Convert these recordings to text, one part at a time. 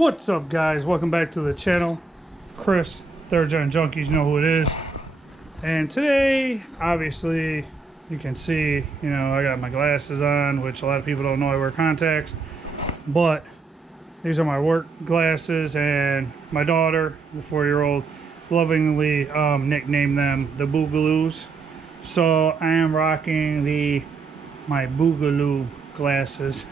What's up, guys? Welcome back to the channel. Chris, Third Gen Junkies, know who it is. And today, obviously, you can see, I got my glasses on, which a lot of people don't know I wear contacts. But these are my work glasses, and my daughter, the 4-year-old, lovingly nicknamed them the Boogaloos. So I am rocking my Boogaloo glasses.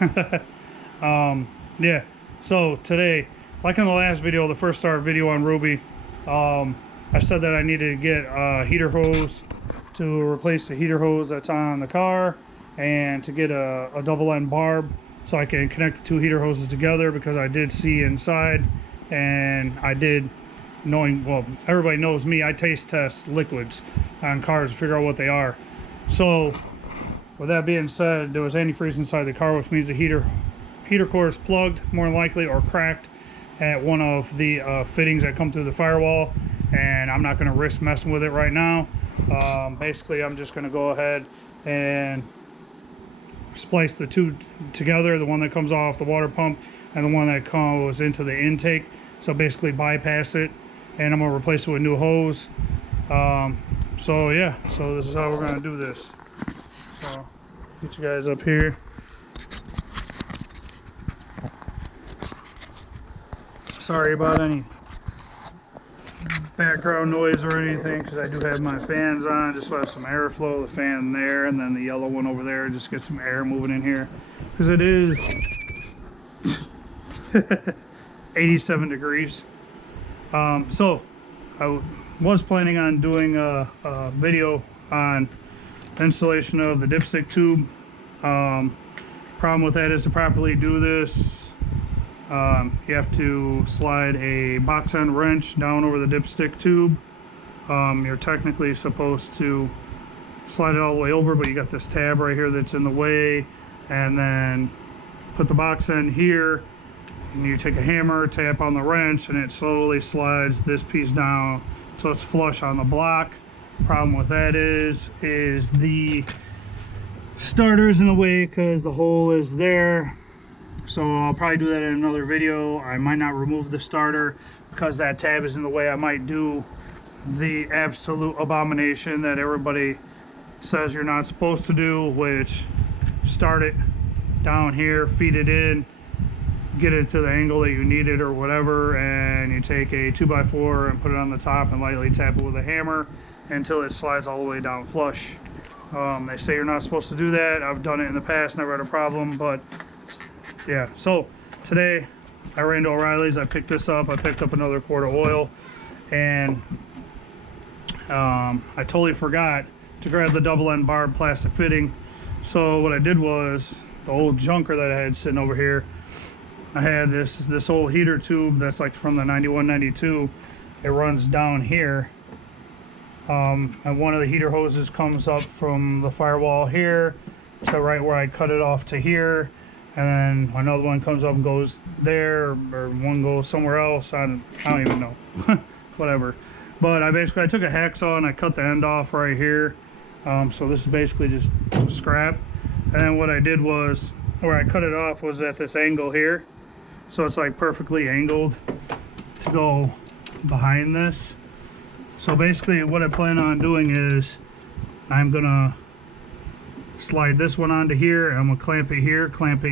Yeah. So today, like in the last video, the first start video on Ruby, I said that I needed to get a heater hose to replace the heater hose that's on the car, and to get a double end barb so I can connect the two heater hoses together, because I did see inside, and I did, well, everybody knows me, I taste test liquids on cars to figure out what they are. So with that being said, there was antifreeze inside the car, which means the heater core is plugged, more than likely, or cracked at one of the fittings that come through the firewall, and I'm not going to risk messing with it right now. Basically, I'm just going to go ahead and splice the two together, the one that comes off the water pump and the one that goes into the intake. So basically bypass it, and I'm going to replace it with new hose. So yeah, so this is how we're going to do this. So get you guys up here. Sorry about any background noise or anything, because I do have my fans on, just so I have some airflow. The fan there, and then the yellow one over there, just get some air moving in here, because it is 87 degrees. So I was planning on doing a video on installation of the dipstick tube. Problem with that is, to properly do this, you have to slide a box end wrench down over the dipstick tube. You're technically supposed to slide it all the way over, but you got this tab right here that's in the way, and then put the box end here, and you take a hammer, tap on the wrench, and it slowly slides this piece down so it's flush on the block. Problem with that is the starter's in the way because the hole is there. So I'll probably do that in another video. I might not remove the starter because that tab is in the way. I might do the absolute abomination that everybody says you're not supposed to do, which start it down here, feed it in, get it to the angle that you need it or whatever, and you take a 2x4 and put it on the top and lightly tap it with a hammer until it slides all the way down flush. They say you're not supposed to do that. I've done it in the past, never had a problem, but yeah. So today I ran to O'Reilly's, I picked this up, I picked up another quart of oil, and I totally forgot to grab the double end barb plastic fitting. So what I did was, the old junker that I had sitting over here, I had this old heater tube that's like from the 91, 92. It runs down here, and one of the heater hoses comes up from the firewall here to right where I cut it off to here, and then another one comes up and goes there, or one goes somewhere else. I don't even know. Whatever. But I took a hacksaw and I cut the end off right here. So this is basically just scrap. And then what I did was, where I cut it off was at this angle here. So it's like perfectly angled to go behind this. So basically what I plan on doing is, I'm gonna slide this one onto here, and I'm gonna clamp it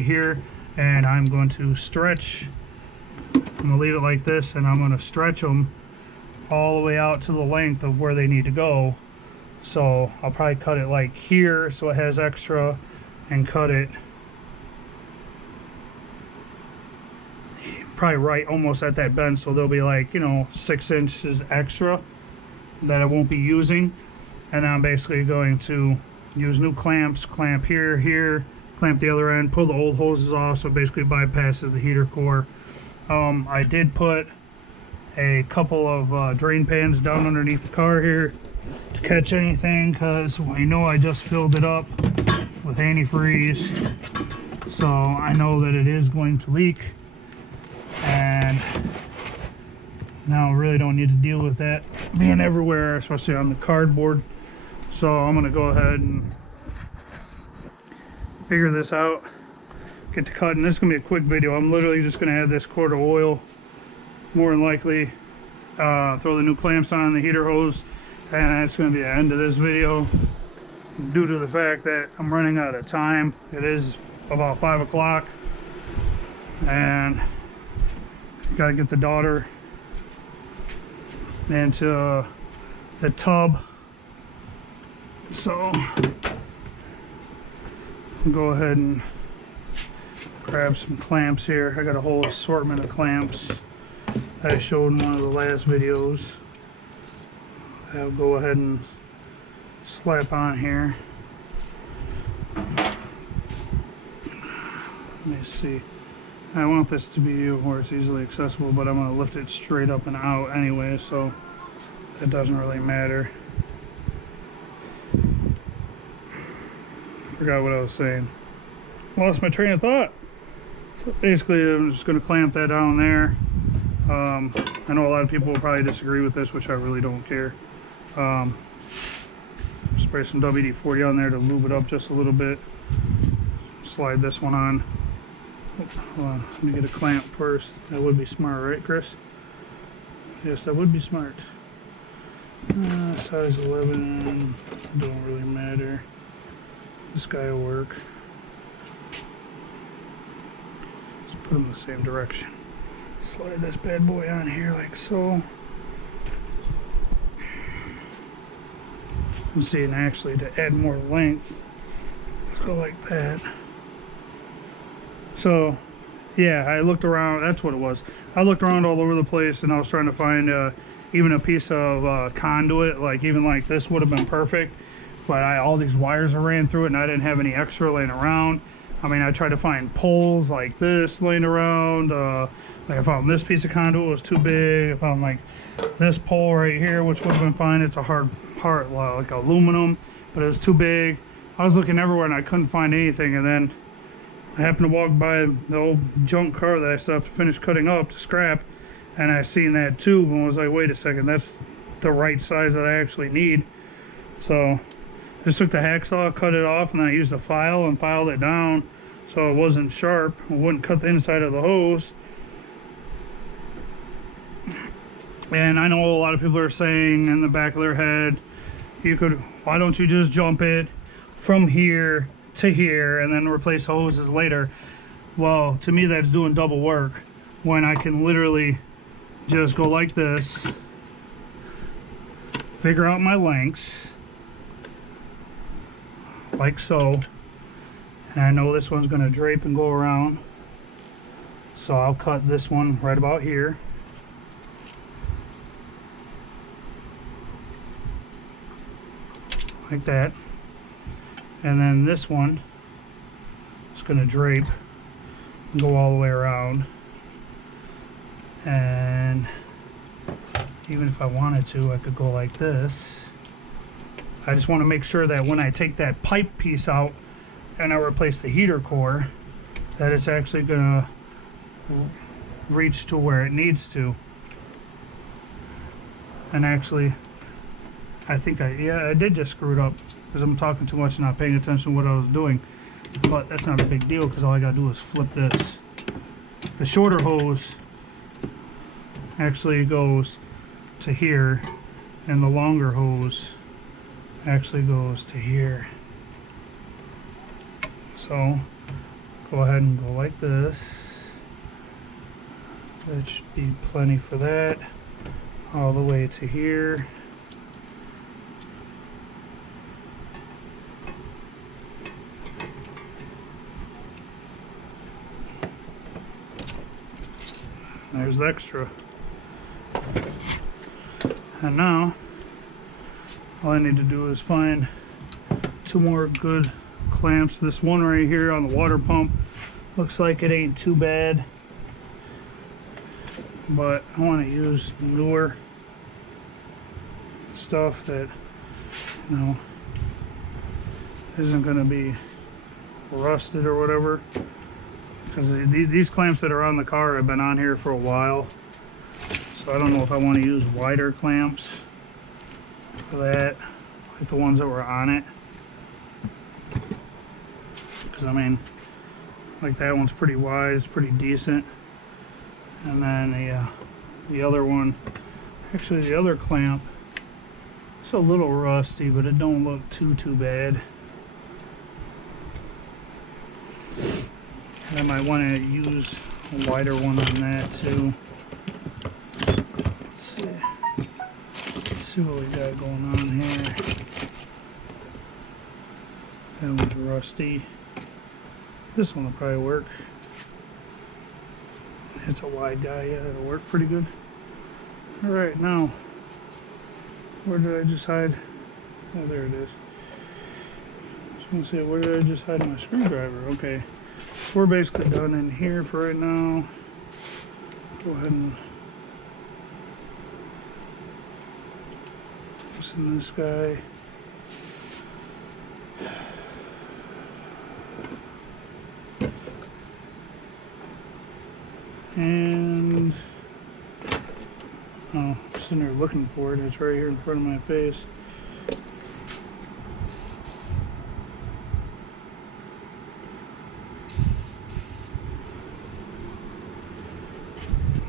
here, and I'm going to stretch. I'm gonna leave it like this, and I'm gonna stretch them all the way out to the length of where they need to go. So I'll probably cut it like here so it has extra, and cut it probably right almost at that bend, so there'll be like 6 inches extra that I won't be using. And I'm basically going to use new clamps, clamp here, clamp the other end, pull the old hoses off, so it basically bypasses the heater core. I did put a couple of drain pans down underneath the car here to catch anything, because I just filled it up with antifreeze, so I know that it is going to leak, and now I really don't need to deal with that being everywhere, especially on the cardboard. So I'm going to go ahead and figure this out, get to cutting. This is going to be a quick video. I'm literally just going to add this quart of oil, more than likely. Throw the new clamps on the heater hose, and that's going to be the end of this video due to the fact that I'm running out of time. It is about 5 o'clock and got to get the daughter into the tub, so I'll go ahead and grab some clamps here. I got a whole assortment of clamps I showed in one of the last videos. I'll go ahead and slap on here. Let me see. I want this to be where it's easily accessible, but I'm going to lift it straight up and out anyway, so it doesn't really matter. Forgot what I was saying. Lost my train of thought. So basically, I'm just going to clamp that down there. I know a lot of people will probably disagree with this, which I really don't care. Spray some WD-40 on there to lube it up just a little bit. Slide this one on. Hold on, let me get a clamp first. That would be smart, right, Chris? Yes, that would be smart. Size 11, don't really matter. This guy will work. Let's put them in the same direction. Slide this bad boy on here like so. You see, and actually to add more length, let's go like that. So yeah, I looked around. That's what it was. I looked around all over the place, and I was trying to find even a piece of conduit, like even like this would have been perfect, but all these wires are ran through it, and I didn't have any extra laying around. I mean, I tried to find poles like this laying around. Like I found this piece of conduit was too big. I found like this pole right here, which would have been fine. It's a hard like aluminum, but it was too big. I was looking everywhere and I couldn't find anything, and then I happened to walk by the old junk car that I still have to finish cutting up to scrap, and I seen that tube and was like, wait a second, that's the right size that I actually need. So I just took the hacksaw, cut it off, and then I used a file and filed it down so it wasn't sharp. It wouldn't cut the inside of the hose. And I know a lot of people are saying in the back of their head, why don't you just jump it from here to here and then replace hoses later? Well, to me that's doing double work when I can literally just go like this, figure out my lengths like so, and I know this one's going to drape and go around, so I'll cut this one right about here. Like that, and then this one is going to drape and go all the way around, and even if I wanted to, I could go like this. I just want to make sure that when I take that pipe piece out and I replace the heater core, that it's actually going to reach to where it needs to. And actually, I think I did just screw it up because I'm talking too much and not paying attention to what I was doing. But that's not a big deal because all I gotta do is flip this. The shorter hose actually goes to here, and the longer hose actually goes to here. So go ahead and go like this. That should be plenty for that. All the way to here. There's the extra. And now all I need to do is find two more good clamps. This one right here on the water pump looks like it ain't too bad, but I want to use newer stuff that, you know, isn't going to be rusted or whatever. Because these clamps that are on the car have been on here for a while, so I don't know if I want to use wider clamps for that, like the ones that were on it. Because I mean, Like that one's pretty wide, it's pretty decent. And then the other one, actually the other clamp, it's a little rusty, but it don't look too bad. And I might want to use a wider one on that too. Let's see what we got going on here. That one's rusty. This one will probably work. It's a wide guy, yeah, it'll work pretty good. Alright, now, where did I just hide? Oh, there it is. I was going to say, where did I just hide my screwdriver? Okay, we're basically done in here for right now. Go ahead and loosen this guy. And oh, I'm sitting there looking for it. It's right here in front of my face.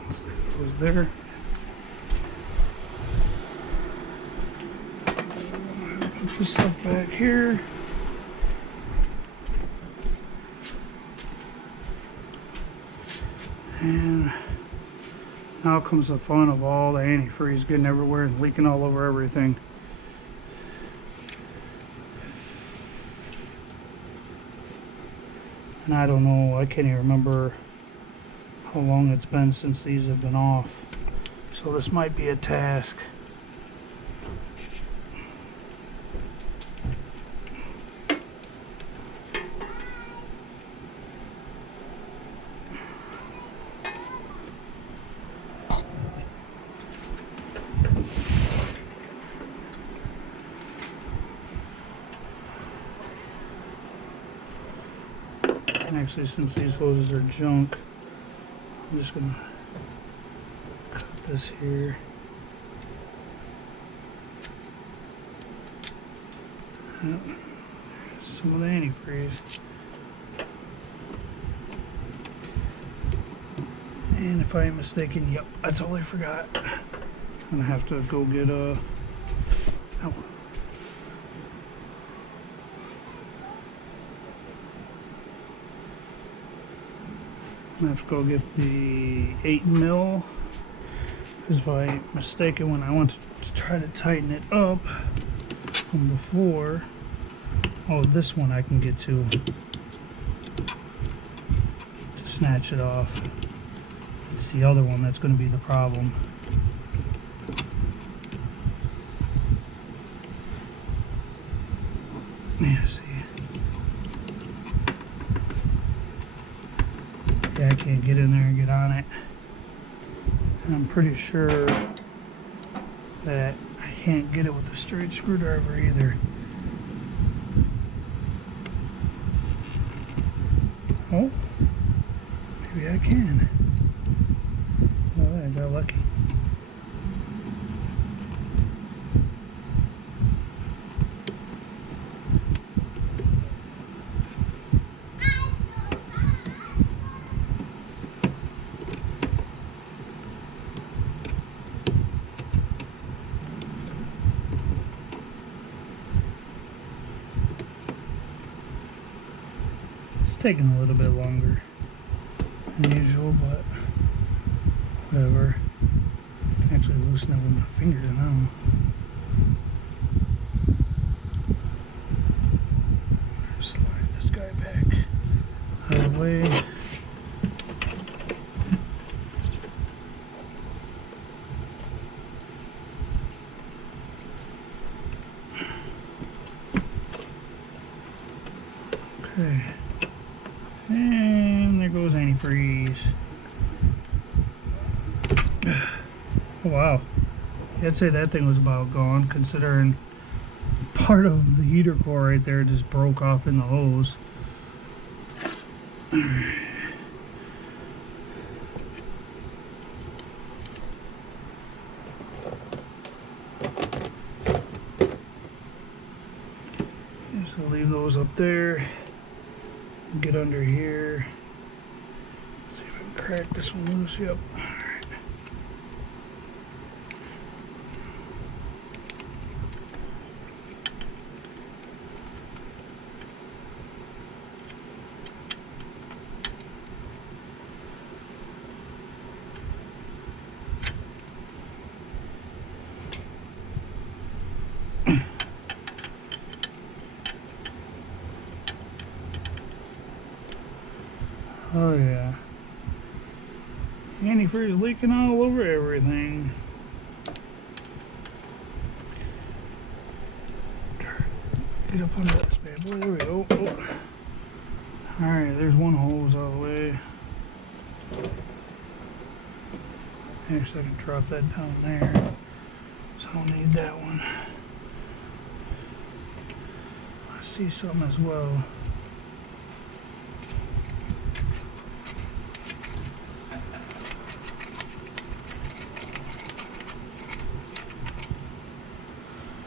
Let's see if it was there. Put this stuff back here. And now comes the fun of all the antifreeze getting everywhere and leaking all over everything. And I don't know, I can't even remember how long it's been since these have been off. So this might be a task. Actually, since these hoses are junk, I'm just gonna cut this here. Yep. Some of the antifreeze. And if I am mistaken, yep, I totally forgot. I'm gonna have to go get a. Ow. I'm gonna have to go get the 8 mil, because if I'm mistaken, when I want to try to tighten it up from before, oh, this one I can get to snatch it off. It's the other one that's going to be the problem. Yeah, see. Yeah, I can't get in there and get on it. And I'm pretty sure that I can't get it with a straight screwdriver either. Oh, maybe I can. Well, I got lucky. Taking a little bit longer than usual, but whatever. I can actually loosen it with my fingers now. Slide this guy back out of the way. Okay. And there goes antifreeze. Oh wow. I'd say that thing was about gone, considering part of the heater core right there just broke off in the hose. Just gonna leave those up there. Get under here. crack this one loose. Yep. Oh yeah. Antifreeze leaking all over everything. Get up under this bad boy. There we go. Oh. Alright, there's one hose all the way. Actually, I can drop that down there. So I don't need that one. I see some as well.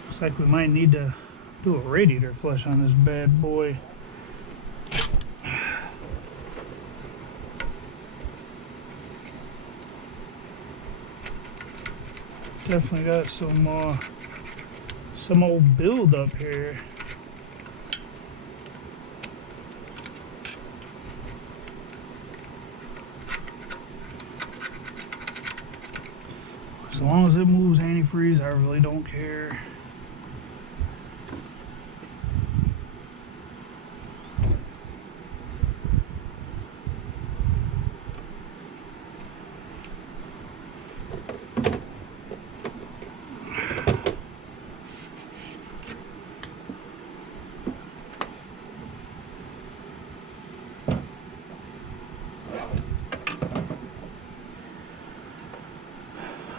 Looks like we might need to do a radiator flush on this bad boy. Definitely got some old build up here. As long as it moves antifreeze, I really don't care.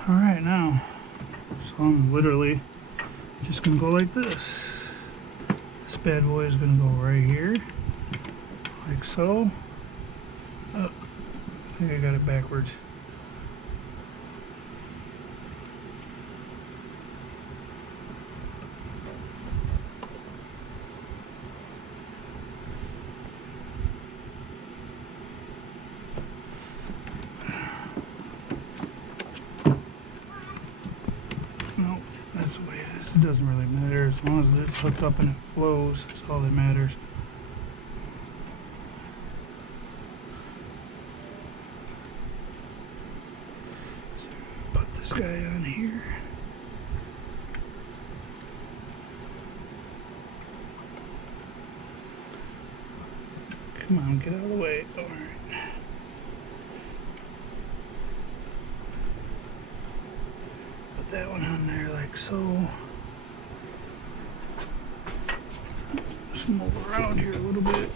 Alright, now, so I'm literally just going to go like this. This bad boy is going to go right here, like so. Oh, I think I got it backwards. That's the way it is. It doesn't really matter as long as it's hooked up and it flows. That's all that matters. So put this guy on here. Come on, get out of the way. All right. That one on there like so. Just move around here a little bit.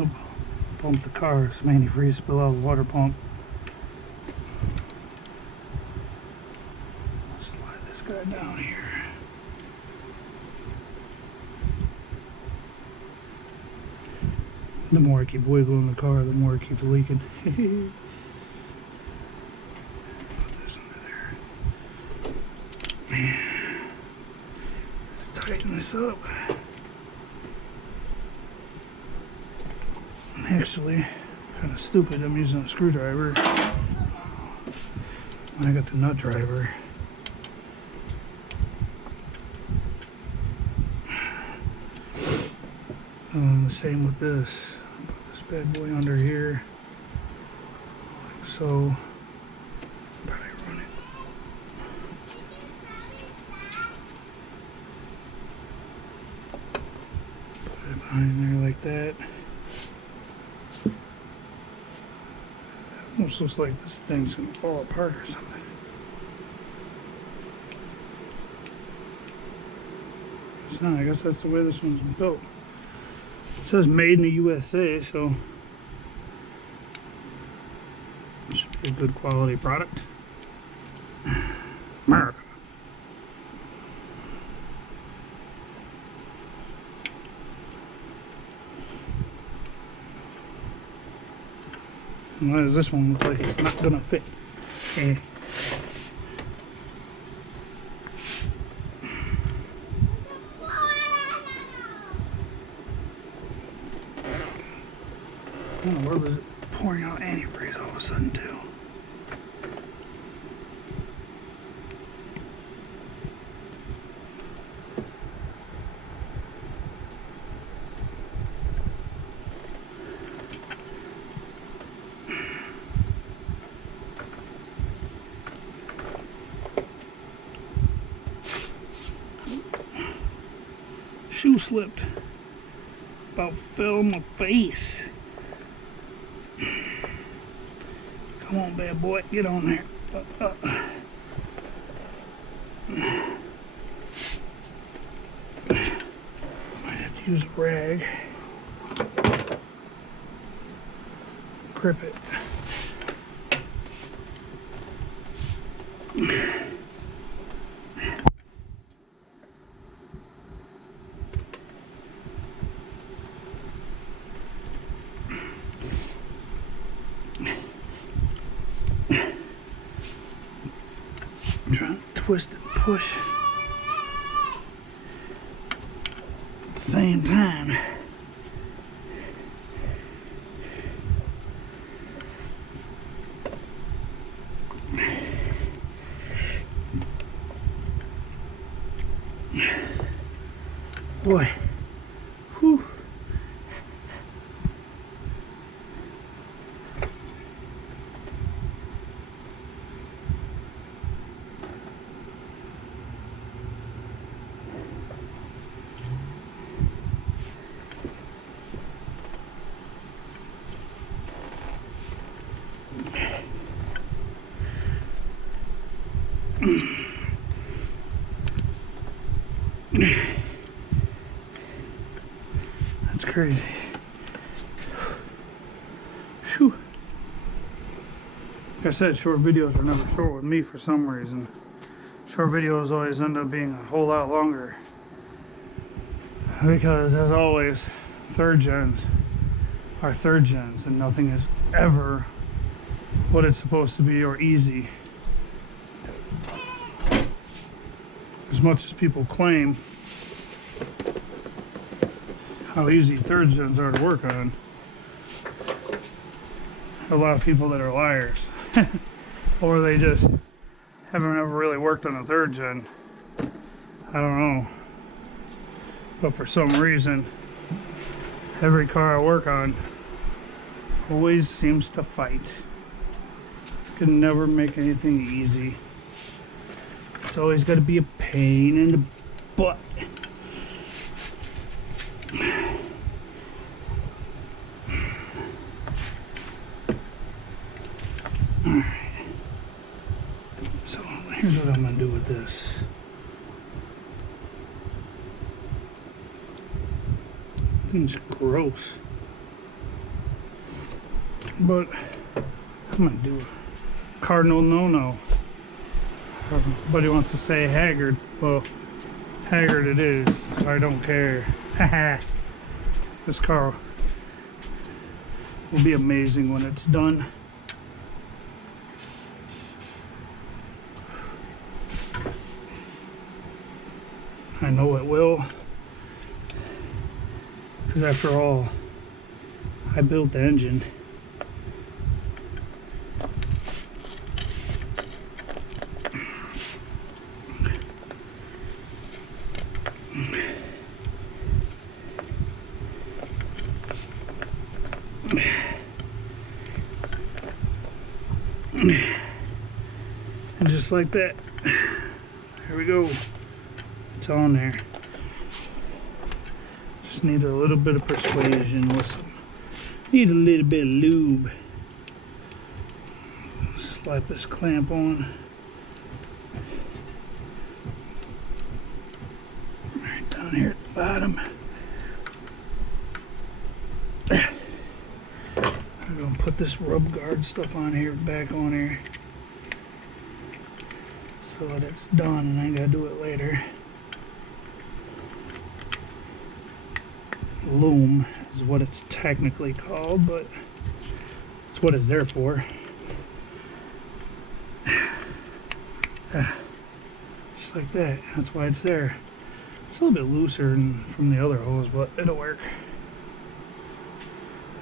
Oh, pump the car. Some antifreeze spill out of the water pump. Slide this guy down here. The more I keep wiggling the car, the more it keeps leaking. Let's tighten this up. Actually, kind of stupid. I'm using a screwdriver. I got the nut driver. The same with this. Put this bad boy under here, like so. Behind there like that. Almost looks like this thing's gonna fall apart or something. It's not. I guess that's the way this one's built. It says made in the USA, so it should be a good quality product. America. Why does this one look like it's not gonna fit? Okay. I don't know, where was it pouring out antifreeze all of a sudden too? Shoe slipped. About fell on my face. Come on, bad boy, get on there. Might have to use a rag. Grip it. I'm trying to twist and push at the same time. Boy, whew. That's crazy. Whew. Like I said, short videos are never short with me for some reason. Short videos always end up being a whole lot longer. Because, as always, third gens are third gens, and nothing is ever what it's supposed to be or easy. As much as people claim how easy third gens are to work on, a lot of people that are liars. Or they just haven't ever really worked on a third gen. I don't know. But for some reason, every car I work on always seems to fight. Can never make anything easy. It's always got to be a pain in the butt. Alright. So here's what I'm going to do with this. Thing's gross. But I'm going to do a cardinal no-no. Everybody wants to say haggard. Well, haggard it is. I don't care. Haha. This car will be amazing when it's done. I know it will. Because after all, I built the engine. And just like that, here we go. It's on there. Just need a little bit of persuasion with some, need a little bit of lube. Slap this clamp on. Right down here at the bottom. I'm gonna put this rub guard stuff on here, back on here, so that it's done and I gotta do it later. Loom is what it's technically called, but it's what it's there for. Just like that. That's why it's there. It's a little bit looser than from the other hose, but it'll work.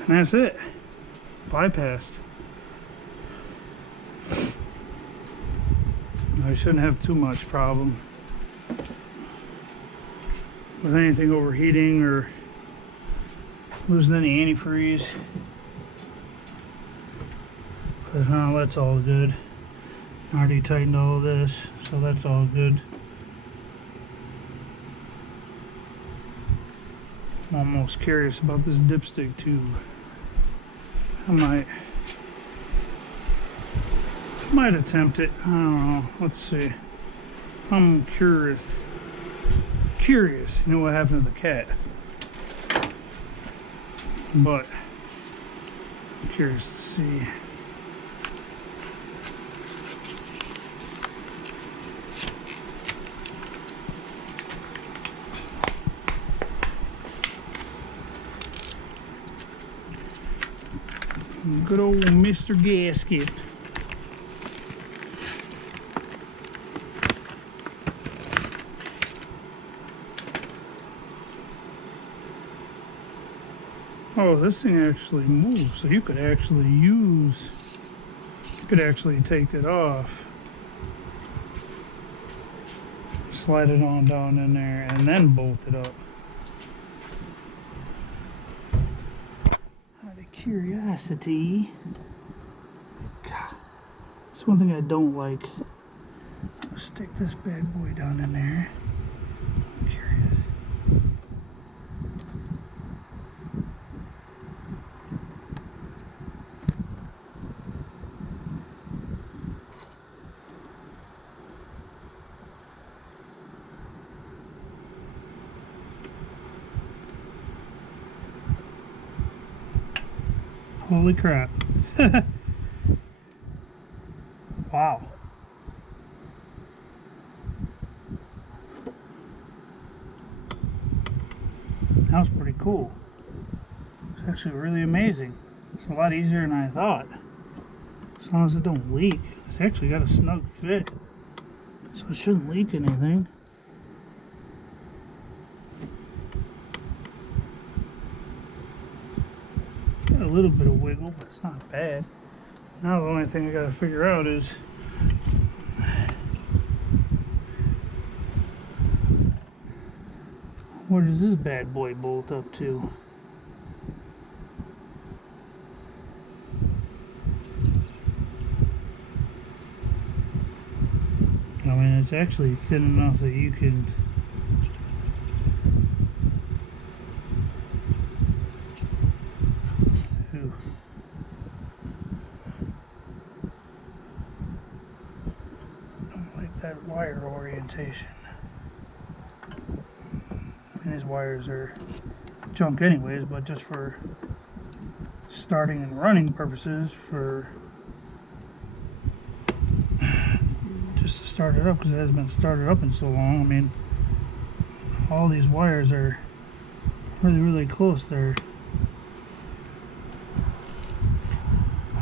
And that's it. bypassed. I shouldn't have too much problem with anything overheating or losing any antifreeze. But that's all good. I already tightened all this, so that's all good. I'm almost curious about this dipstick tube. I might attempt it. I don't know. Let's see. I'm curious. You know what happened to the cat? But I'm curious to see. Good old Mr. Gasket. Oh, this thing actually moves, so you could actually take it off, slide it on down in there, and then bolt it up. Out of curiosity, God, that's one thing I don't like. I'll stick this bad boy down in there. I'm curious. Holy crap. Wow. That was pretty cool. It's actually really amazing. It's a lot easier than I thought. As long as it don't leak. It's actually got a snug fit, so it shouldn't leak anything. Got a little bit of wiggle, but it's not bad. Now the only thing I gotta figure out is where does this bad boy bolt up to? I mean, it's actually thin enough that you can that wire orientation. And these wires are junk anyways, but just for starting and running purposes, for just to start it up, because it hasn't been started up in so long. I mean, all these wires are really close there.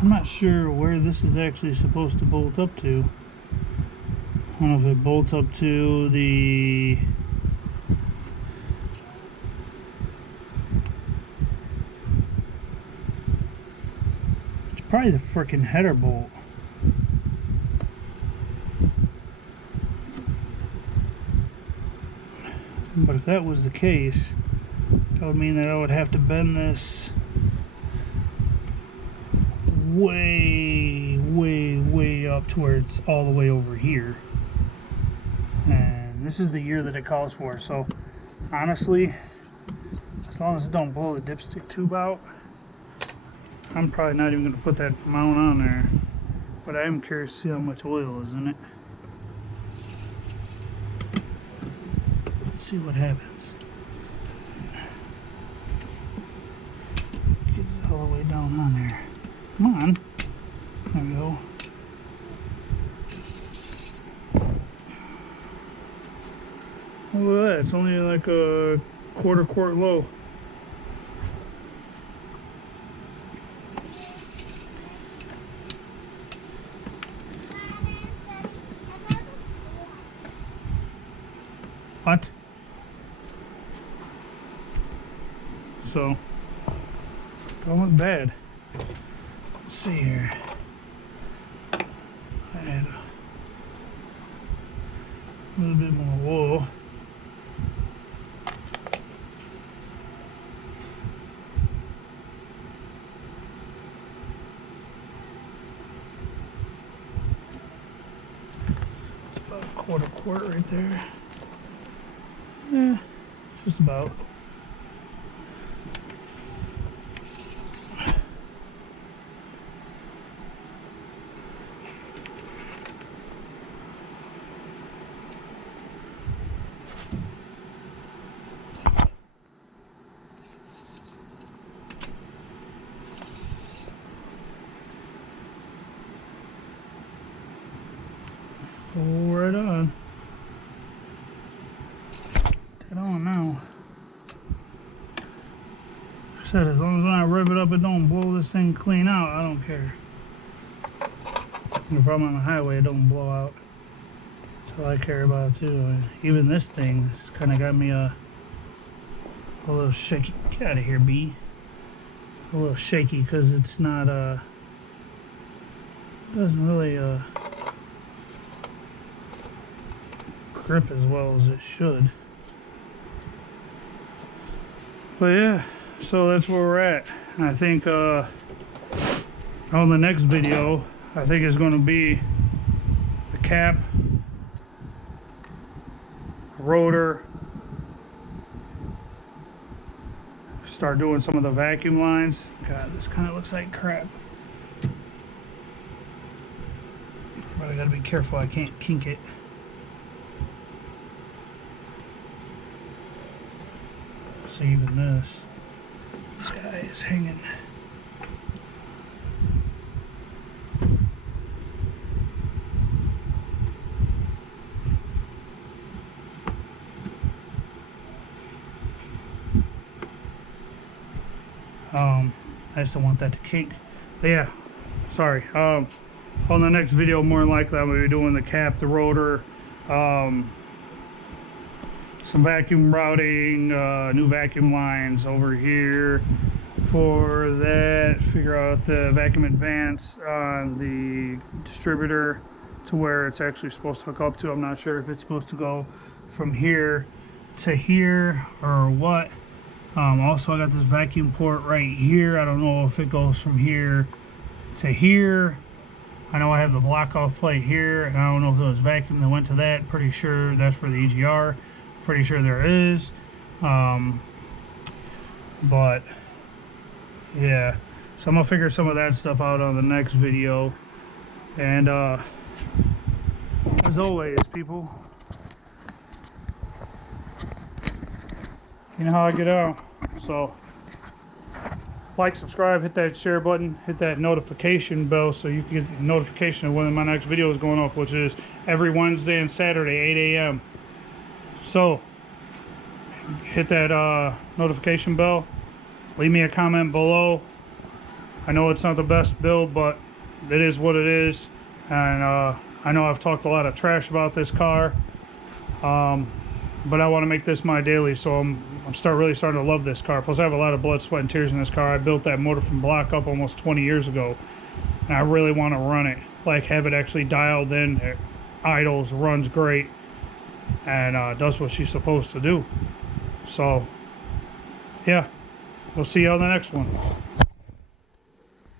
I'm not sure where this is actually supposed to bolt up to. I don't know if it bolts up to the it's probably the frickin' header bolt. But if that was the case, that would mean that I would have to bend this way up to where it's all the way over here. And this is the year that it calls for, so honestly, as long as it don't blow the dipstick tube out, I'm probably not even going to put that mount on there. But I am curious to see how much oil is in it. Let's see what happens. Get it all the way down on there. Come on. There we go. Look at that, it's only like a quarter quart low. What? So, don't look bad. see here. Add a little bit more wool. About a quarter quart right there. Yeah, just about. Right on. Get on now. Like I said, as long as when I rev it up, it don't blow this thing clean out, I don't care. And if I'm on the highway, it don't blow out. That's all I care about too. Even this thing has kind of got me a little shaky. Get out of here, bee. A little shaky because it's not doesn't really grip as well as it should. But yeah, so that's where we're at. I think on the next video, I think it's going to be the cap, rotor, start doing some of the vacuum lines. God, this kind of looks like crap. But I gotta be careful, I can't kink it. So even this guy is hanging. I just don't want that to kink. But yeah, sorry. On the next video, more than likely, I'm going to be doing the cap, the rotor, some vacuum routing, new vacuum lines over here. For that, figure out the vacuum advance on the distributor to where it's actually supposed to hook up to. I'm not sure if it's supposed to go from here to here or what. Also, I got this vacuum port right here. I don't know if it goes from here to here. I know I have the block off plate here, and I don't know if it was vacuum that went to that. Pretty sure that's for the EGR. Pretty sure there is. But yeah, so I'm gonna figure some of that stuff out on the next video. And as always, people, you know how I get out. So like, subscribe, hit that share button, hit that notification bell so you can get the notification of when my next video is going up, which is every Wednesday and Saturday, 8 a.m. So hit that notification bell. Leave me a comment below. I know it's not the best build, but it is what it is. And I know I've talked a lot of trash about this car, but I want to make this my daily, so I'm really starting to love this car. Plus, I have a lot of blood, sweat, and tears in this car. I built that motor from block up almost 20 years ago, and I really want to run it, like have it actually dialed in. It idles, runs great, and does what she's supposed to do. So yeah, we'll see you on the next one.